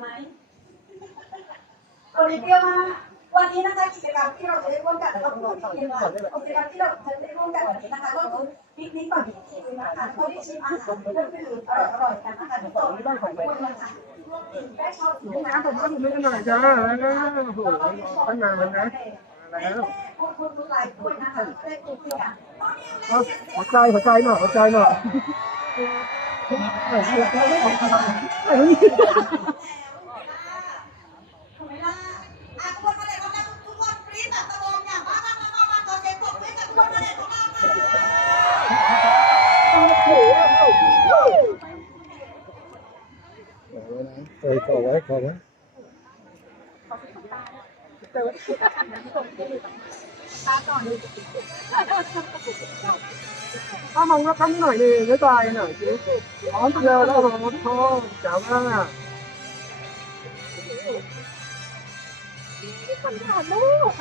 ไหมวันนี้เปรี้ยวมากวันนี้นะคะกิจกรรมที่เราจะได้ร่วมกันต้องพูดทีว่ากิจกรรมที่เราจะได้ร่วมกันวันนี้นะคะก็คือปิกนิกแบบชิมนะคะก็ได้ชิมอาหารที่เป็นอร่อยๆกันนะคะทุกคนได้ของคนนะคะร่วมกินได้ชอบกินน้ำผมก็ถึงไม่กันหน่อยจ้าโอ้โหตั้งนานนะแล้วพูดพูดพูดหลายคนนะคะได้คุยกันหัวใจหัวใจหน่อยหัวใจหน่อย ถูกไหมล่ะอะทุกคนมาเลยมาเลยทุกคนกรี๊ดแบบตะโกนอย่างมากมากมากมากขอเสียงปรบมือให้กับทุกคนมาเลยของเราค่ะ เคยขอไว้ขอไว้ถ้ามองก็ทำหน่อยนึงไม่ตายหน่อยพร้อมเจอแล้วผมท้องจ๋าว่าคนถายรูป